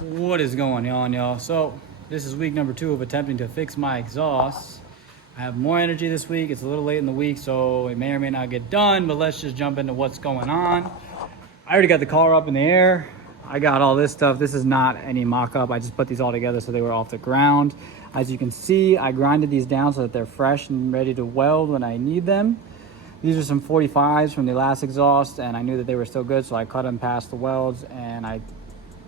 What is going on, y'all? So this is week number 2 of attempting to fix my exhaust. I have more energy this week. It's a little late in the week, so it may or may not get done, but let's just jump into what's going on. I already got the car up in the air. I got all this stuff. This is not any mock-up. I just put these all together so they were off the ground. As you can see, I grinded these down so that they're fresh and ready to weld when I need them. These are some 45s from the last exhaust, and I knew that they were still good, so I cut them past the welds, and I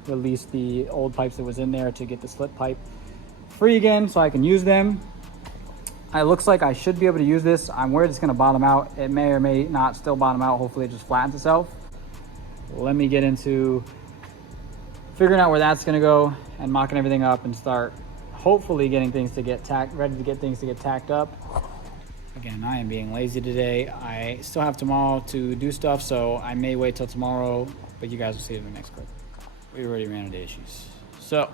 released the old pipes that was in there to get the slip pipe free again so I can use them. It looks like I should be able to use this. I'm worried it's going to bottom out. It may or may not still bottom out. Hopefully it just flattens itself. Let me get into figuring out where that's going to go and mocking everything up and start hopefully getting things to get ready to get things to get tacked up. Again, I am being lazy today. I still have tomorrow to do stuff, so I may wait till tomorrow, but you guys will see it in the next clip. We already ran into issues. So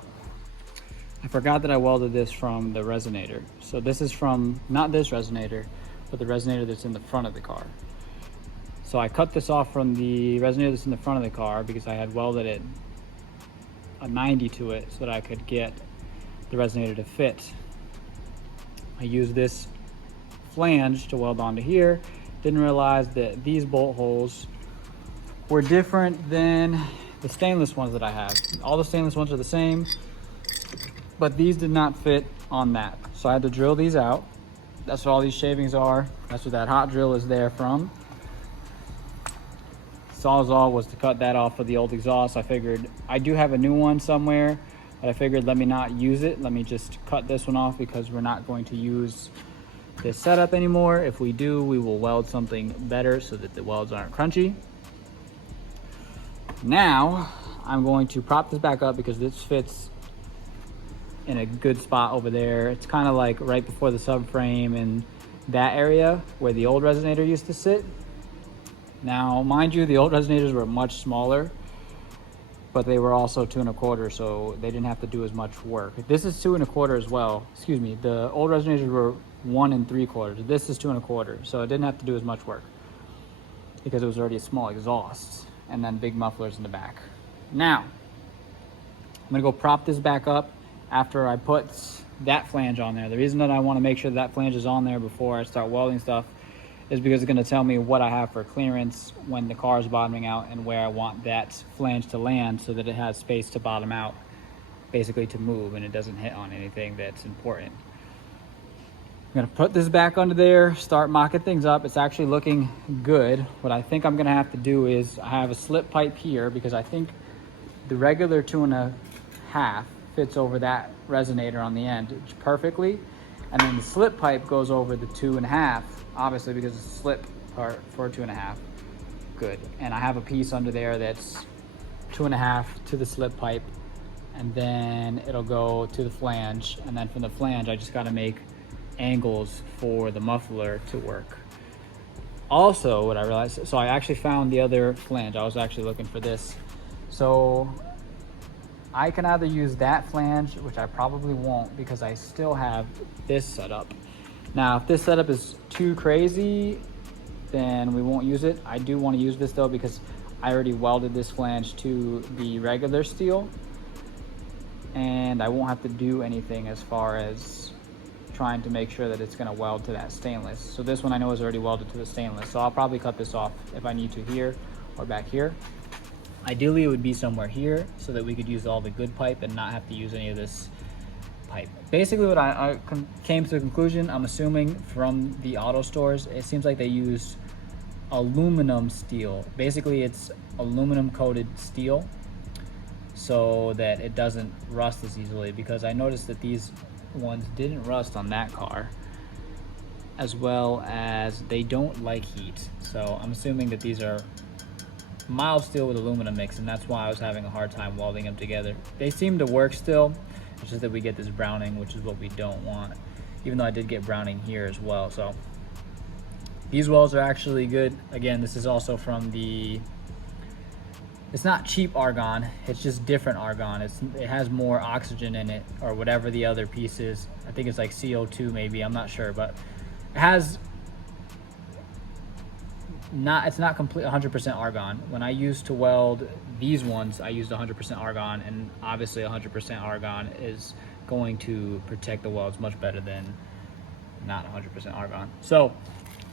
I forgot that I welded this from the resonator. So this is from not this resonator, but the resonator that's in the front of the car. So I cut this off from the resonator that's in the front of the car because I had welded it a 90 to it so that I could get the resonator to fit. I used this flange to weld onto here. Didn't realize that these bolt holes were different than the stainless ones that I have. All the stainless ones are the same, but these did not fit on that. So I had to drill these out. That's what all these shavings are. That's what that hot drill is there from. Sawzall was to cut that off of the old exhaust. I figured I do have a new one somewhere, but I figured let me not use it. Let me just cut this one off because we're not going to use this setup anymore. If we do, we will weld something better so that the welds aren't crunchy. Now I'm going to prop this back up because this fits in a good spot over there. It's kind of like right before the subframe and that area where the old resonator used to sit. Now, mind you, the old resonators were much smaller, but they were also 2 1/4, so they didn't have to do as much work. This is 2 1/4 as well. Excuse me, the old resonators were 1 3/4. This is 2 1/4, so it didn't have to do as much work because it was already a small exhaust and then big mufflers in the back. Now, I'm gonna go prop this back up after I put that flange on there. The reason that I wanna make sure that flange is on there before I start welding stuff is because it's gonna tell me what I have for clearance when the car is bottoming out and where I want that flange to land so that it has space to bottom out, basically to move and it doesn't hit on anything that's important. I'm gonna put this back under there, start mocking things up. It's actually looking good. What I think I'm gonna have to do is I have a slip pipe here because I think the regular 2 1/2 fits over that resonator on the end perfectly. And then the slip pipe goes over the 2 1/2, obviously because it's a slip part for 2 1/2. Good. And I have a piece under there that's 2 1/2 to the slip pipe, and then it'll go to the flange. And then from the flange, I just gotta make angles for the muffler to work. Also, what I realized, so I actually found the other flange. I was actually looking for this. So I can either use that flange, which I probably won't because I still have this setup. Now, if this setup is too crazy, then we won't use it. I do want to use this though because I already welded this flange to the regular steel and I won't have to do anything as far as trying to make sure that it's going to weld to that stainless. So this one I know is already welded to the stainless, so I'll probably cut this off if I need to here or back here. Ideally it would be somewhere here so that we could use all the good pipe and not have to use any of this pipe. Basically what I came to a conclusion, I'm assuming from the auto stores, it seems like they use aluminum steel. Basically it's aluminum coated steel so that it doesn't rust as easily, because I noticed that these ones didn't rust on that car, as well as they don't like heat. So I'm assuming that these are mild steel with aluminum mix, and that's why I was having a hard time welding them together. They seem to work still, it's just that we get this browning, which is what we don't want, even though I did get browning here as well. So these welds are actually good. Again, this is also from the, it's not cheap argon, it's just different argon. It has more oxygen in it, or whatever the other piece is. I think it's like CO2 maybe, I'm not sure, but it has it's not complete 100% argon. When I used to weld these ones I used 100% argon, and obviously 100% argon is going to protect the welds much better than not 100% argon. So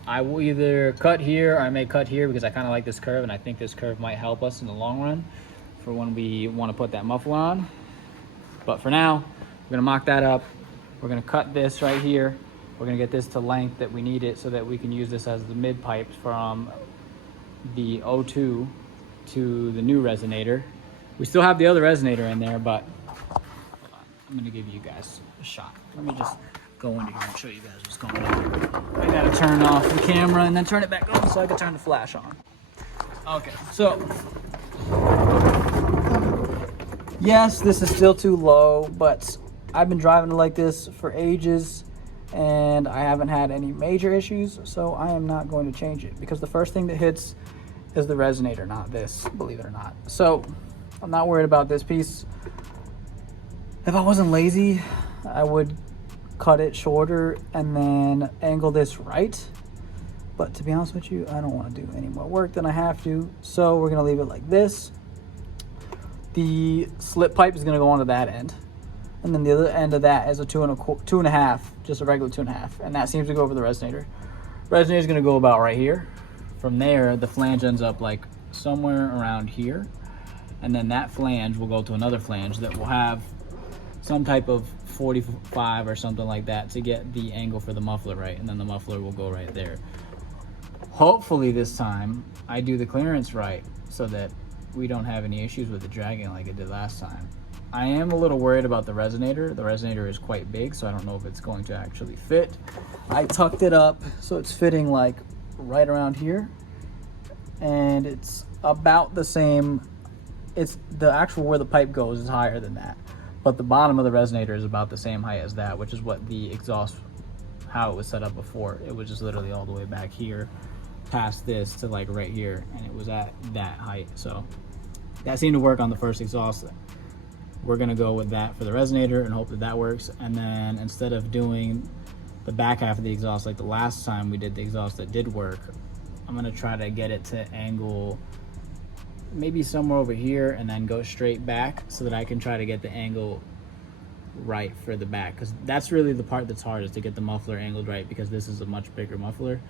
I will either cut here or I may cut here because I kind of like this curve, and I think this curve might help us in the long run for when we want to put that muffler on. But for now, we're gonna mock that up. We're gonna cut this right here. We're gonna get this to length that we need it so that we can use this as the mid pipes from the O2 to the new resonator. We still have the other resonator in there, but I'm gonna give you guys a shot. Let me just go into here and show you guys what's going on. I gotta turn off the camera and then turn it back on so I can turn the flash on. Okay, so yes, this is still too low, but I've been driving it like this for ages and I haven't had any major issues, so I am not going to change it because the first thing that hits is the resonator, not this, believe it or not. So I'm not worried about this piece. If I wasn't lazy, I would cut it shorter and then angle this right. But to be honest with you, I don't want to do any more work than I have to. So we're gonna leave it like this. The slip pipe is gonna go onto that end. And then the other end of that is a 2.5, just a regular 2.5. And that seems to go over the resonator. Resonator is gonna go about right here. From there, the flange ends up like somewhere around here. And then that flange will go to another flange that will have some type of 45 or something like that to get the angle for the muffler right. And then the muffler will go right there. Hopefully this time I do the clearance right so that we don't have any issues with it dragging like it did last time. I am a little worried about the resonator. The resonator is quite big, so I don't know if it's going to actually fit. I tucked it up so it's fitting like right around here, and it's about the same. It's the actual where the pipe goes is higher than that, but the bottom of the resonator is about the same height as that, which is what the exhaust, how it was set up before. It was just literally all the way back here past this to like right here, and it was at that height. So that seemed to work on the first exhaust. We're gonna go with that for the resonator and hope that that works. And then instead of doing the back half of the exhaust like the last time we did the exhaust that did work, I'm gonna try to get it to angle maybe somewhere over here and then go straight back so that I can try to get the angle right for the back, because that's really the part that's hard, is to get the muffler angled right, because this is a much bigger muffler.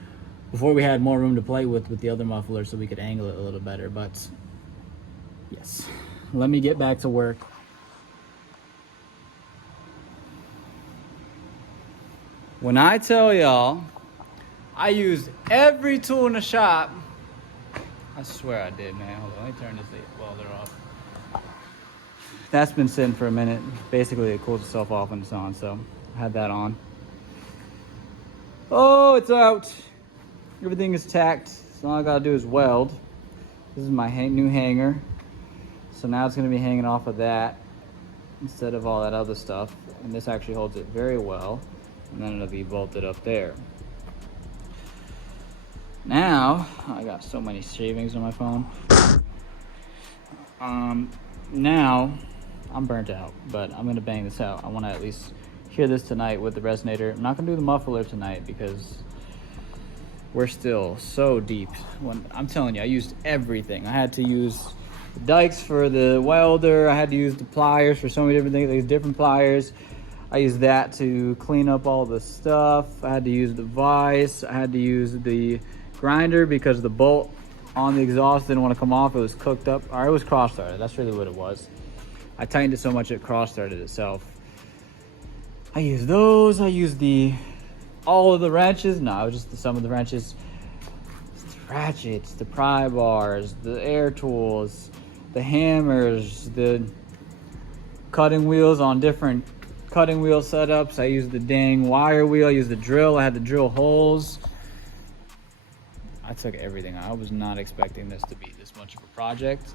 Before we had more room to play with the other muffler so we could angle it a little better. But yes, let me get back to work. When I tell y'all I used every tool in the shop, I swear I did, man. Hold on, let me turn this welder off. That's been sitting for a minute. Basically, it cools itself off when it's on, so I had that on. Oh, it's out. Everything is tacked, so all I gotta do is weld. This is my new hanger. So now it's gonna be hanging off of that instead of all that other stuff. And this actually holds it very well. And then it'll be bolted up there. Now, I got so many shavings on my phone. Now, I'm burnt out, but I'm gonna bang this out. I wanna at least hear this tonight with the resonator. I'm not gonna do the muffler tonight because we're still so deep. I'm telling you, I used everything. I had to use the dikes for the welder. I had to use the pliers for so many different things, like different pliers. I used that to clean up all the stuff. I had to use the vise. I had to use the grinder because the bolt on the exhaust didn't want to come off. It was cooked up, or it was cross started. That's really what it was. I tightened it so much it cross started itself. I used those. I used all of the wrenches. No, it was just some of the wrenches. The ratchets, the pry bars, the air tools, the hammers, the cutting wheels on different cutting wheel setups. I used the dang wire wheel. I used the drill. I had to drill holes. I took everything. I was not expecting this to be this much of a project,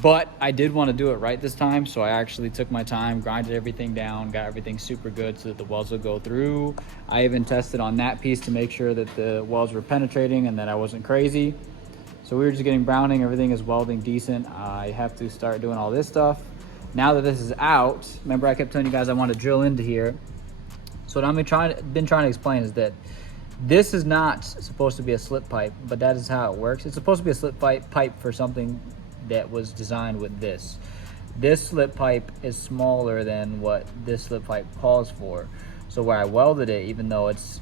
but I did want to do it right this time, so I actually took my time, grinded everything down, got everything super good so that the welds would go through. I even tested on that piece to make sure that the welds were penetrating and that I wasn't crazy. So we were just getting browning. Everything is welding decent. I have to start doing all this stuff. Now that this is out, remember I kept telling you guys I want to drill into here. So what I've been trying to explain is that this is not supposed to be a slip pipe, but that is how it works. It's supposed to be a slip pipe for something that was designed with this. This slip pipe is smaller than what this slip pipe calls for. So where I welded it, even though it's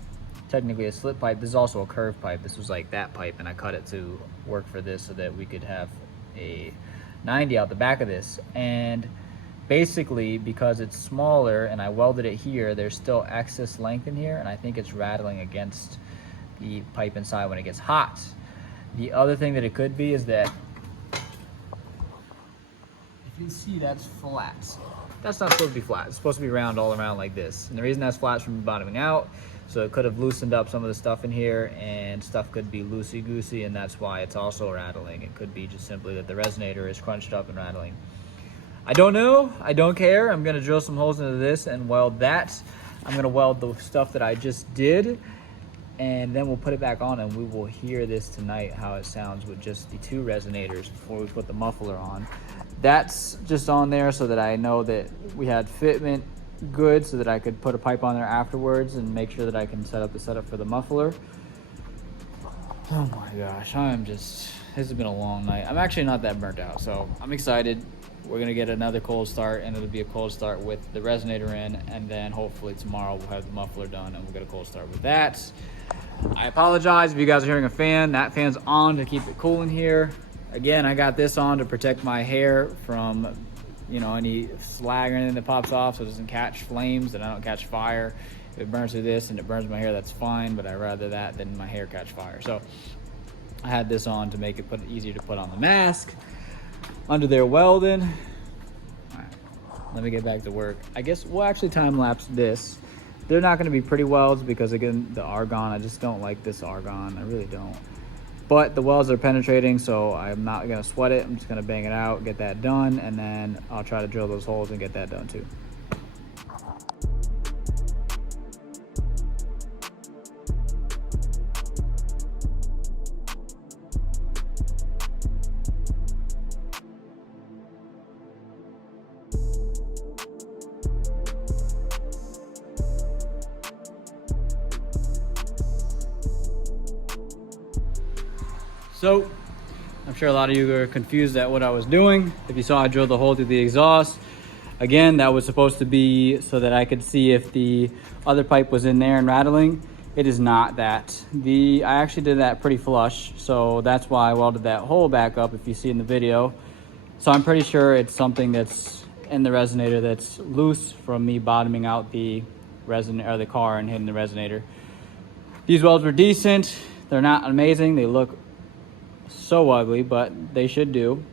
technically a slip pipe, this is also a curved pipe. This was like that pipe, and I cut it to work for this so that we could have a 90 out the back of this. And basically, because it's smaller and I welded it here, there's still excess length in here, and I think it's rattling against the pipe inside when it gets hot. The other thing that it could be is that you see that's flat. That's not supposed to be flat. It's supposed to be round all around like this. And the reason that's flat is from bottoming out. So it could have loosened up some of the stuff in here, and stuff could be loosey-goosey, and that's why it's also rattling. It could be just simply that the resonator is crunched up and rattling. I don't know. I don't care. I'm going to drill some holes into this and weld that. I'm going to weld the stuff that I just did, and then we'll put it back on, and we will hear this tonight, how it sounds with just the 2 resonators before we put the muffler on. That's just on there so that I know that we had fitment good, so that I could put a pipe on there afterwards and make sure that I can set up the setup for the muffler. Oh my gosh, this has been a long night. I'm actually not that burnt out, so I'm excited. We're gonna get another cold start, and it'll be a cold start with the resonator in, and then hopefully tomorrow we'll have the muffler done and we'll get a cold start with that. I apologize if you guys are hearing a fan. That fan's on to keep it cool in here. Again, I got this on to protect my hair from, you know, any slag or anything that pops off, so it doesn't catch flames and I don't catch fire. If it burns through this and it burns my hair, that's fine, but I'd rather that than my hair catch fire. So I had this on to make it easier to put on the mask. Under there welding. All right, let me get back to work. I guess we'll actually time lapse this. They're not gonna be pretty welds because, again, the argon, I just don't like this argon, I really don't. But the welds are penetrating, so I'm not gonna sweat it. I'm just gonna bang it out, get that done, and then I'll try to drill those holes and get that done too. So, I'm sure a lot of you are confused at what I was doing. If you saw, I drilled the hole through the exhaust. Again, that was supposed to be so that I could see if the other pipe was in there and rattling. It is not that. I actually did that pretty flush, so that's why I welded that hole back up if you see in the video. So I'm pretty sure it's something that's in the resonator that's loose from me bottoming out the resonator or the car and hitting the resonator. These welds were decent. They're not amazing. They look so ugly, but they should do.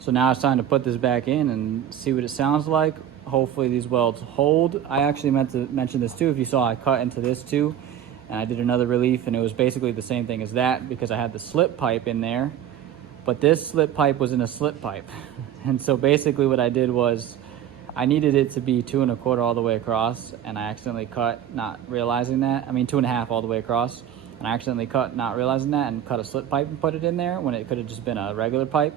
So now it's time to put this back in and see what it sounds like. Hopefully these welds hold. I actually meant to mention this too. If you saw, I cut into this too, and I did another relief, and it was basically the same thing as that because I had the slip pipe in there, but this slip pipe was in a slip pipe. And so basically what I did was I needed it to be 2 1/4 all the way across, and I accidentally cut, not realizing that. I mean 2 1/2 all the way across. And I accidentally cut, not realizing that, and cut a slip pipe and put it in there when it could have just been a regular pipe,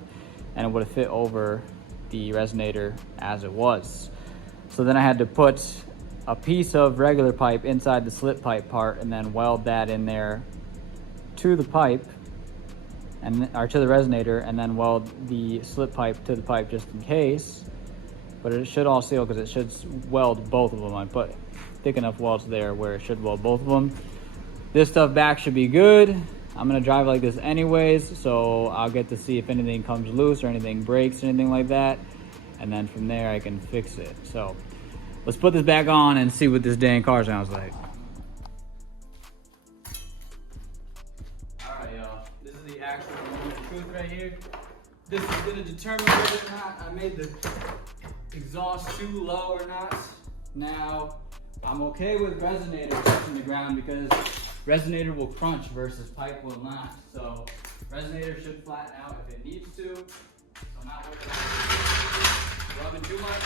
and it would have fit over the resonator as it was. So then I had to put a piece of regular pipe inside the slip pipe part and then weld that in there to the pipe, or to the resonator, and then weld the slip pipe to the pipe just in case. But it should all seal because it should weld both of them. I put thick enough welds there where it should weld both of them. This stuff back should be good. I'm gonna drive like this anyways, so I'll get to see if anything comes loose or anything breaks or anything like that. And then from there I can fix it. So let's put this back on and see what this dang car sounds like. All right, y'all. This is the actual moment of truth right here. This is gonna determine whether or not I made the exhaust too low or not. Now, I'm okay with resonator touching the ground because resonator will crunch versus pipe will not. So resonator should flatten out if it needs to. So I'm not rubbing too much.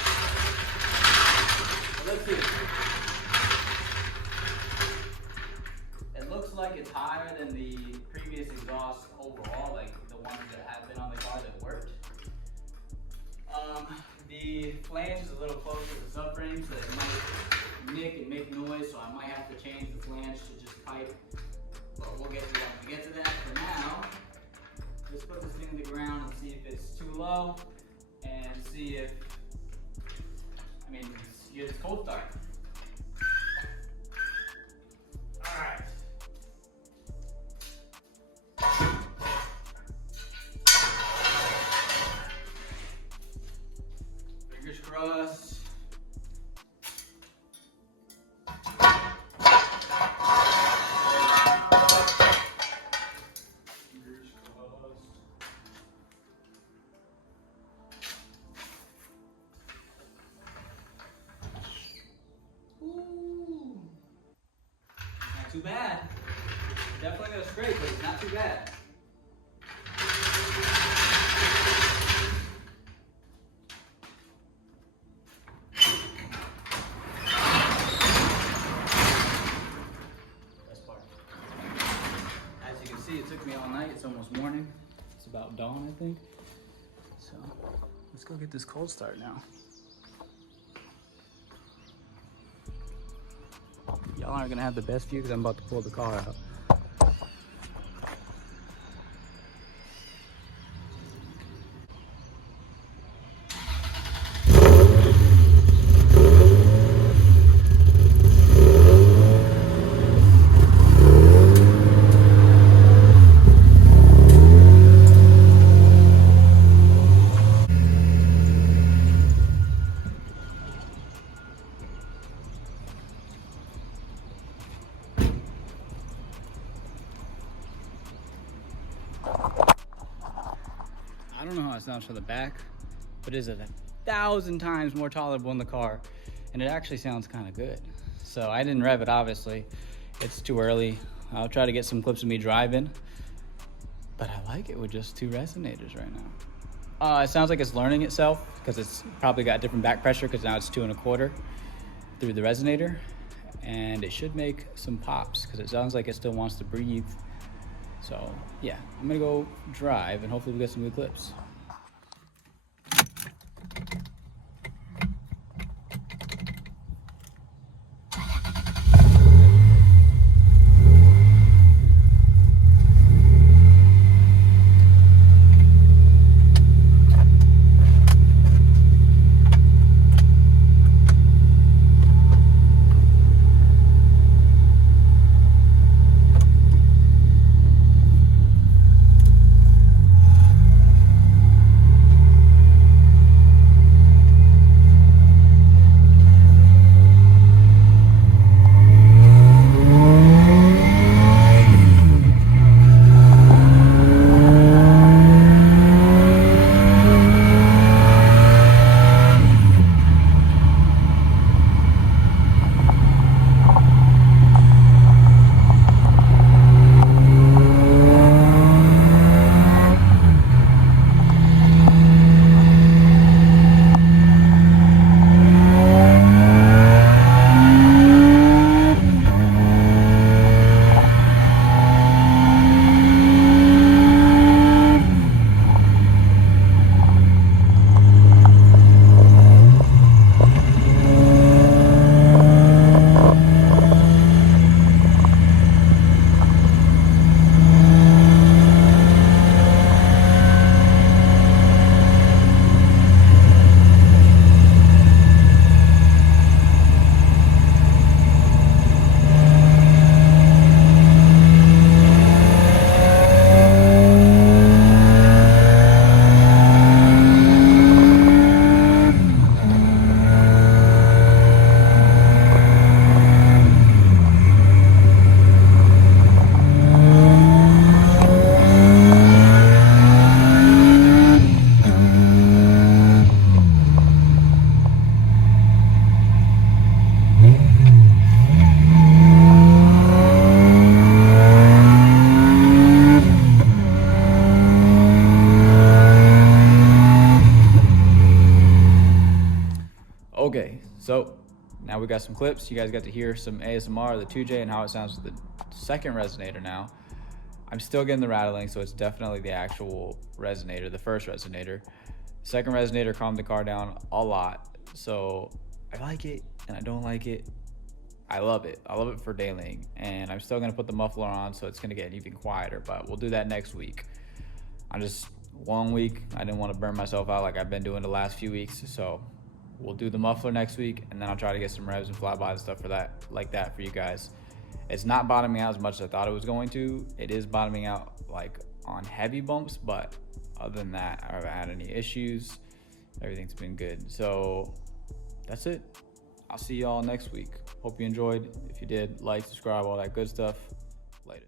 But let's see. It looks like it's higher than the previous exhaust overall, like the ones that have been on the car that worked. The flange is a little closer to the subframe, so it might nick and make noise, so I might have to change the flange to just pipe. But we'll get to that when we get to that. For now, Let's put this thing in the ground and see if it's too low, and see if, get this cold start. All right. Fingers crossed. Not too bad. Definitely gonna scrape, but it's not too bad. Best part. As you can see, it took me all night. It's almost morning. It's about dawn, I think. So let's go get this cold start now. Y'all aren't gonna have the best view because I'm about to pull the car out. I don't know how it sounds from the back, but it is 1,000 times more tolerable in the car, and it actually sounds kind of good. So I didn't rev it, obviously. It's too early. I'll try to get some clips of me driving, but I like it with just 2 resonators right now. It sounds like it's learning itself because it's probably got different back pressure because now it's 2 1/4 through the resonator, and it should make some pops because it sounds like it still wants to breathe. So yeah, I'm gonna go drive and hopefully we get some good clips. Okay, so now we got some clips. You guys got to hear some ASMR of the 2J and how it sounds with the second resonator now. I'm still getting the rattling, so it's definitely the actual resonator, the first resonator. Second resonator calmed the car down a lot. So I like it and I don't like it. I love it. I love it for dayling. And I'm still gonna put the muffler on so it's gonna get even quieter, but we'll do that next week. I'm just 1 week. I didn't want to burn myself out like I've been doing the last few weeks. So we'll do the muffler next week, and then I'll try to get some revs and flybys and stuff for that, like that for you guys. It's not bottoming out as much as I thought it was going to. It is bottoming out like on heavy bumps, but other than that, I haven't had any issues. Everything's been good. So that's it. I'll see y'all next week. Hope you enjoyed. If you did, like, subscribe, all that good stuff. Later.